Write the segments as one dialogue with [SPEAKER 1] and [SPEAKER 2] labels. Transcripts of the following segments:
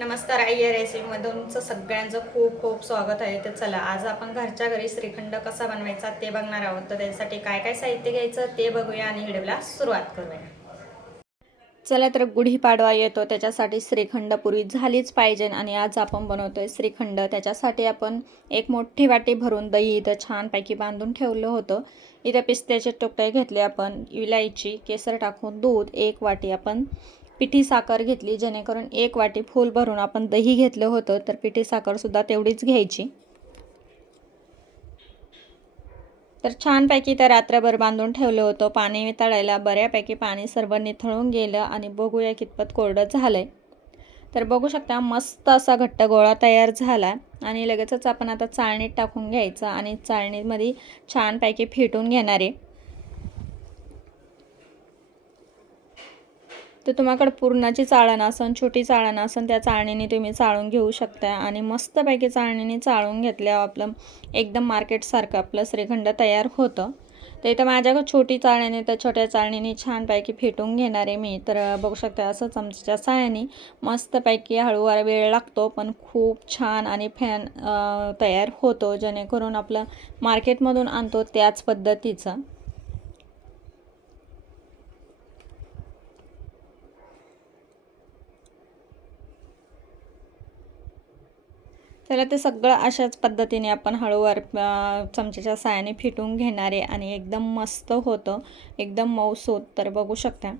[SPEAKER 1] नमस्कार आई या एस तुमचं सगळ्यांचं खूप खूप स्वागत आहे. तर चला आज आपण घरच्या घरी श्रीखंड कसा बनवायचा ते बघणार आहोत. तर त्यासाठी काय काय साहित्य घ्यायचं ते बघूया आणि व्हिडिओला सुरुवात करूया. चला तर गुढीपाडवा येतो. त्याच्यासाठी श्रीखंड पुरी झालीच पाहिजे आणि आज आपण बनवतोय श्रीखंड. त्याच्यासाठी आपण एक मोठी वाटी भरून दही इथं छानपैकी बांधून ठेवलं होतं. इथं पिस्त्याचे तुकडे घेतले आपण इलायची केसर टाकून दूध एक वाटी आपण पिठी साखर घेतली जेणेकरून एक वाटी फूल भरून आपण दही घेतलं होतं तर पिठी साखरसुद्धा तेवढीच घ्यायची. तर छानपैकी त्या रात्रभर बांधून ठेवलं होतं. पाणी तळायला बऱ्यापैकी पाणी सर्व निथळून गेलं आणि बघूया कितपत कोरडं झालं आहे तर बघू शकता मस्त असा घट्ट गोळा तयार झाला आणि लगेचच आपण आता चाळणीत टाकून घ्यायचा आणि चाळणीमध्ये छानपैकी फेटून घेणार आहे. तर तुम्हाकडे पूर्णाची चाळण असन छोटी चाळण असन त्या चाळणीने तुम्ही चाळून घेऊ शकता आणि मस्तपैकी चाळणीने चाळून घेतल्यावर आपलं एकदम मार्केटसारखं आपलं श्रीखंड तयार होतं. तर इथं माझ्याकडे छोटी चाळणी तर छोट्या चाळणीने छानपैकी फेटून घेणार आहे मी. तर बघू शकता असं चमच्याच्या साह्याने मस्तपैकी हळूवार वेळ लागतो पण खूप छान आणि फॅन तयार होतो जेणेकरून आपलं मार्केटमधून आणतो त्याच पद्धतीचं. तर ते सगळं अशाच पद्धतीने आपण हळूवार चमच्याच्या सायाने फिटून घेणार आहे आणि एकदम मस्त होतं. एकदम मऊसूत तर बघू शकता.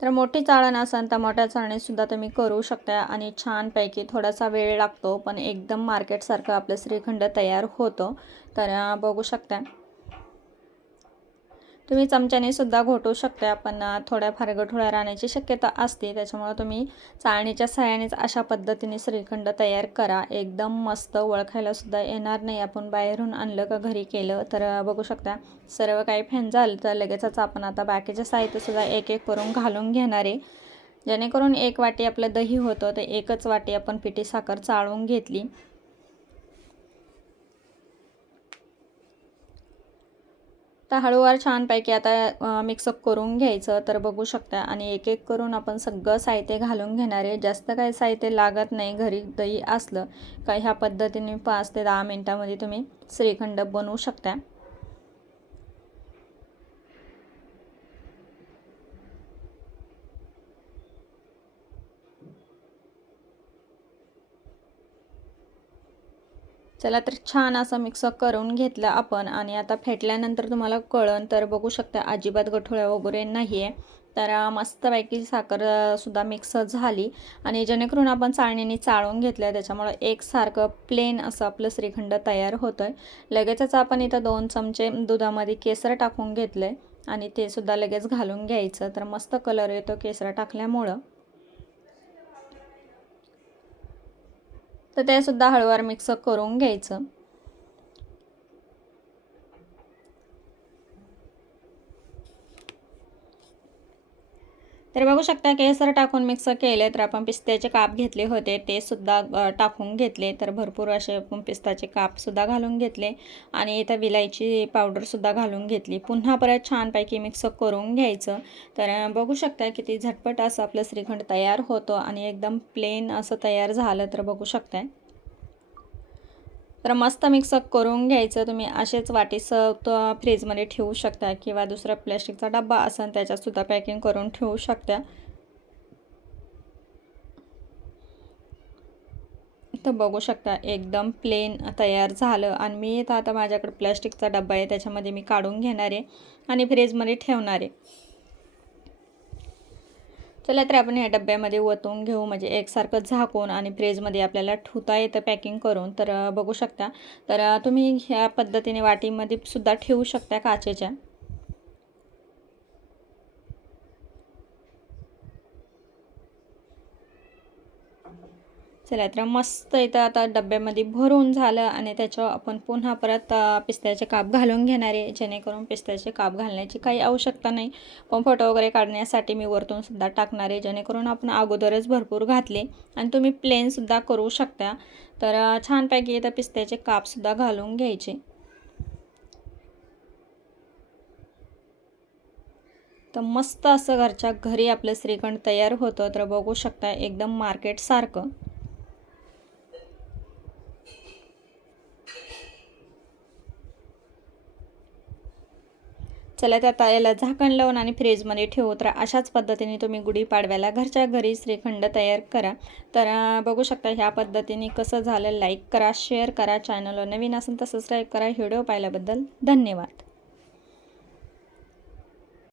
[SPEAKER 1] तर मोठी चाळण असेल तर मोठ्या चाळणीसुद्धा तुम्ही करू शकता आणि छानपैकी थोडासा वेळ लागतो पण एकदम मार्केटसारखं आपलं श्रीखंड तयार होतं. तर बघू शकता. तुम्ही चमच्याने सुद्धा घोटू शकता पण थोड्याफार गठोळ्या राहण्याची शक्यता असते. त्याच्यामुळे तुम्ही चाळणीच्या सहाय्यानेच अशा पद्धतीने श्रीखंड तयार करा. एकदम मस्त ओळखायला सुद्धा येणार नाही. आपण बाहेरून आणलं का घरी केलं तर बघू शकता. सर्व काही फॅन झालं तर लगेचच आपण आता बाकीचे साहित्यसुद्धा एक एक करून घालून घेणार आहे. जेणेकरून एक वाटी आपलं दही होतं तर एकच वाटी आपण पिठी साखर चाळून घेतली. तर हळूवार छानपैकी आता मिक्सअप करून घ्यायचं तर बघू शकता. आणि एक एक करून आपण सगळं साहित्य घालून घेणार आहे. जास्त काही साहित्य लागत नाही घरी दही असलं. का ह्या पद्धतीने पाच ते दहा मिनटामध्ये तुम्ही श्रीखंड बनवू शकता. चला तर छान असं मिक्सअप करून घेतलं आपण. आणि आता फेटल्यानंतर तुम्हाला कळण तर बघू शकता अजिबात गठोळ्या वगैरे नाही आहे तर मस्तपैकी साखरसुद्धा मिक्स झाली. आणि जेणेकरून आपण चाळणीने चाळून घेतलं त्याच्यामुळं एकसारखं प्लेन असं आपलं श्रीखंड तयार होतं आहे लगेचच आपण इथं दोन चमचे दुधामध्ये केसर टाकून घेतलं आहे आणि ते सुद्धा लगेच घालून घ्यायचं. तर मस्त कलर येतो केसर टाकल्यामुळं. तर ते सुद्धा हळूवार मिक्स करून घ्यायचं. तर बघू शकता केसर टाकून मिक्स केले तर आपण पिस्त्याचे काप घेतले होते. ते सुद्धा टाकून घेतले. तर भरपूर असे आपण पिस्ताचे कापसुद्धा घालून घेतले. आणि इथं विलायची पावडरसुद्धा घालून घेतली. पुन्हा परत छानपैकी मिक्स करून घ्यायचं. तर बघू शकता किती झटपट असं आपलं श्रीखंड तयार होतं आणि एकदम प्लेन असं तयार झालं तर बघू शकताय. तर मस्त मिक्सअप करून घ्यायचं. तुम्ही असेच वाटीस फ्रीजमध्ये ठेवू शकता किंवा दुसरा प्लॅस्टिकचा डब्बा असेल त्याच्यातसुद्धा पॅकिंग करून ठेवू शकता. तर बघू शकता एकदम प्लेन तयार झालं. आणि मी तर आता माझ्याकडे प्लॅस्टिकचा डब्बा आहे त्याच्यामध्ये मी काढून घेणार आहे आणि फ्रीजमध्ये ठेवणार आहे. चला तर आपण ह्या डब्यामध्ये ओतून घेऊ म्हणजे एकसारखं झाकून आणि फ्रीजमध्ये आपल्याला ठुता येतं पॅकिंग करून. तर बघू शकता. तर तुम्ही ह्या पद्धतीने वाटीमध्ये सुद्धा ठेवू शकता काचेच्या. चला तर मस्त इथं आता डब्यामध्ये भरून झालं आणि त्याच्यावर आपण पुन्हा परत पिस्त्याचे काप घालून घेणार आहे. जेणेकरून पिस्त्याचे काप घालण्याची काही आवश्यकता नाही. पण फोटो वगैरे काढण्यासाठी मी वरतून सुद्धा टाकणार आहे. जेणेकरून आपण अगोदरच भरपूर घातले आणि तुम्ही प्लेनसुद्धा करू शकता. तर छानपैकी इथं पिस्त्याचे कापसुद्धा घालून घ्यायचे. तर मस्त असं घरच्या घरी आपलं श्रीखंड तयार होतं. तर बघू शकता एकदम मार्केटसारखं चला त्या तायाला झाकण लावून आणि फ्रीजमध्ये ठेवू. तर अशाच पद्धतीने तुम्ही गुढीपाडव्याला घरच्या घरी श्रीखंड तयार करा. तर बघू शकता ह्या पद्धतीने कसं झालं. लाईक करा शेअर करा. चॅनलवर नवीन असेल तर सबस्क्राईब करा. व्हिडिओ पाहिल्याबद्दल धन्यवाद.